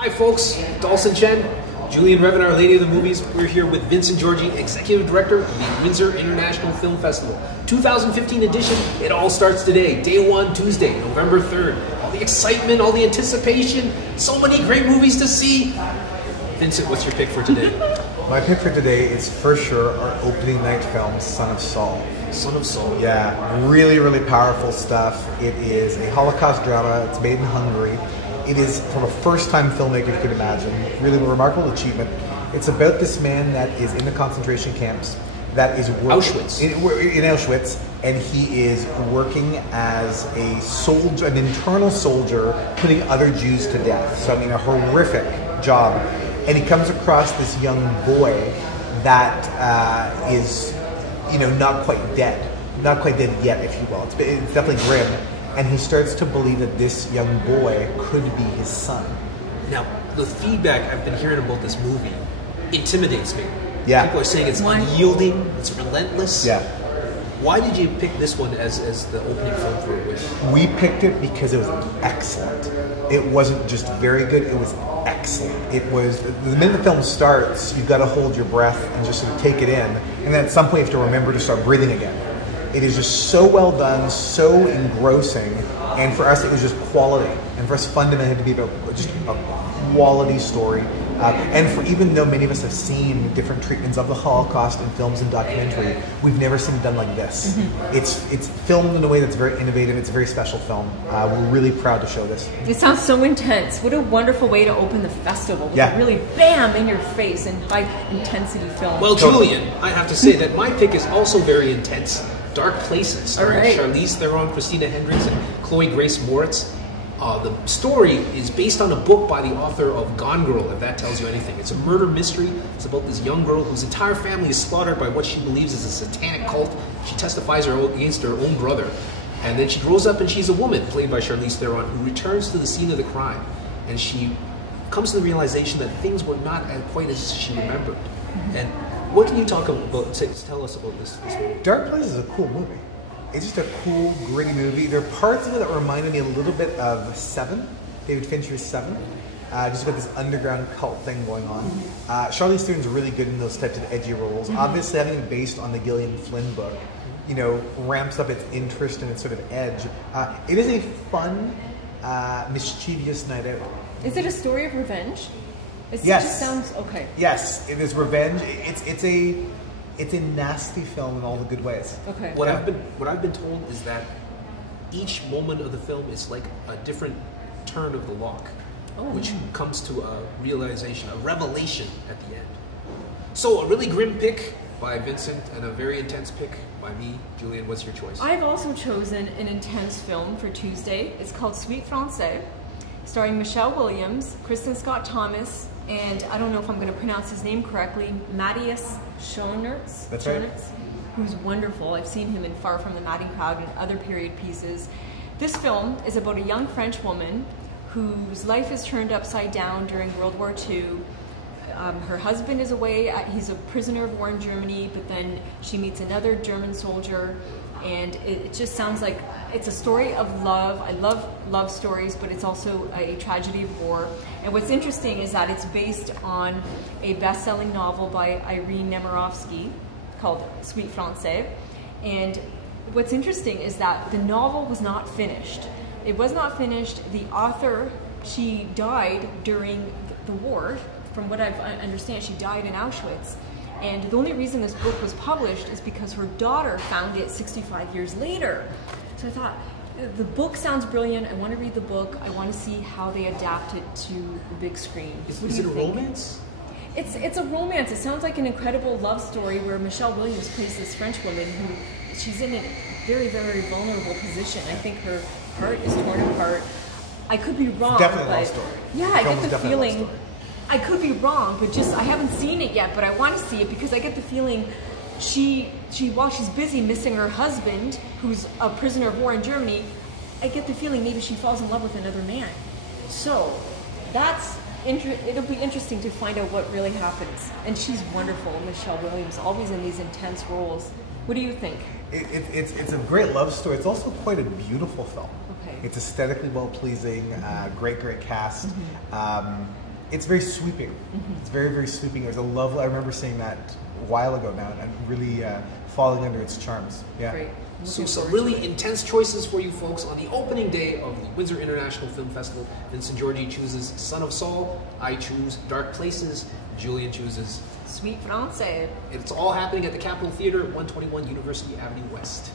Hi folks, Dawson Chen, Julian Revin, Our Lady of the Movies. We're here with Vincent Georgi, Executive Director of the Windsor International Film Festival. 2015 edition, it all starts today. Day one, Tuesday, November 3rd. All the excitement, all the anticipation, so many great movies to see. Vincent, what's your pick for today? My pick for today is for sure our opening night film, Son of Saul. Son of Saul. Yeah, really, really powerful stuff. It is a Holocaust drama. It's made in Hungary. It is from a first-time filmmaker, you could imagine. Really a remarkable achievement. It's about this man that is in the concentration camps, that is Auschwitz. In Auschwitz, and he is working as a soldier, an internal soldier, putting other Jews to death. So I mean, a horrific job. And he comes across this young boy that is, not quite dead yet, if you will. It's definitely grim. And he starts to believe that this young boy could be his son. Now, the feedback I've been hearing about this movie intimidates me. Yeah. People are saying it's unyielding, it's relentless. Yeah. Why did you pick this one as the opening film for WIFF? We picked it because it was excellent. It wasn't just very good, it was excellent. It was, the minute the film starts, you've got to hold your breath and just sort of take it in. And then at some point you have to remember to start breathing again. It is just so well done, so engrossing, and for us it was just quality. And for us fundamentally it had to be about just a quality story. And for even though many of us have seen different treatments of the Holocaust in films and documentary, we've never seen it done like this. Mm-hmm. It's filmed in a way that's very innovative. It's a very special film. We're really proud to show this. It sounds so intense. What a wonderful way to open the festival with a really bam in your face and high intensity film. Well, Julian, I have to say that my pick is also very intense. Dark Places, starring Charlize Theron, Christina Hendricks, and Chloe Grace Moritz. The story is based on a book by the author of Gone Girl, if that tells you anything. It's a murder mystery. It's about this young girl whose entire family is slaughtered by what she believes is a satanic cult. She testifies against her own brother. And then she grows up and she's a woman, played by Charlize Theron, who returns to the scene of the crime. And she comes to the realization that things were not quite as she remembered. And what can you tell us about this movie? Dark Places is a cool movie. It's just a cool, gritty movie. There are parts of it that reminded me a little bit of Seven, David Fincher's Seven. Just about this underground cult thing going on. Charlize Theron's really good in those types of edgy roles. Obviously, having it based on the Gillian Flynn book, ramps up its interest and its sort of edge. It is a fun, mischievous night out. Is it a story of revenge? It just sounds okay. Yes, it is revenge. It's a nasty film in all the good ways. Okay. What I've been told is that each moment of the film is like a different turn of the lock, which comes to a realization, a revelation at the end. So a really grim pick by Vincent and a very intense pick by me. Julian, what's your choice? I've also chosen an intense film for Tuesday. It's called Sweet Francais, starring Michelle Williams, Kristen Scott Thomas, and I don't know if I'm going to pronounce his name correctly, Matthias Schoenaerts. That's right. Who's wonderful. I've seen him in Far From the Madding Crowd and other period pieces. This film is about a young French woman whose life is turned upside down during World War II. Her husband is away, he's a prisoner of war in Germany, but then she meets another German soldier, and it just sounds like it's a story of love. I love love stories, but it's also a tragedy of war. And what's interesting is that it's based on a best-selling novel by Irene Nemirovsky called Sweet Francais. And what's interesting is that the novel was not finished. It was not finished. The author, she died during the war. From what I understand, she died in Auschwitz. And the only reason this book was published is because her daughter found it 65 years later. So I thought, the book sounds brilliant. I want to read the book. I want to see how they adapt it to the big screen. Is it a romance? It's a romance. It sounds like an incredible love story where Michelle Williams plays this French woman who, she's in a very, very vulnerable position. I think her heart is torn apart. I could be wrong. It's definitely a love story. Yeah, I get the feeling, I could be wrong, but just, I haven't seen it yet, but I want to see it because I get the feeling while she's busy missing her husband, who's a prisoner of war in Germany, I get the feeling maybe she falls in love with another man. So it'll be interesting to find out what really happens. And she's wonderful, Michelle Williams, always in these intense roles. What do you think? It's a great love story. It's also quite a beautiful film. Okay. It's aesthetically well pleasing, great cast. it's very sweeping. It's very, very sweeping. There's a lovely, I remember seeing that a while ago now, and I'm really falling under its charms. Yeah. Great. So some really intense choices for you folks on the opening day of the Windsor International Film Festival. Vincent Georgi chooses Son of Saul. I choose Dark Places. Julian chooses Sweet Francais. It's all happening at the Capitol Theater, 121 University Avenue West.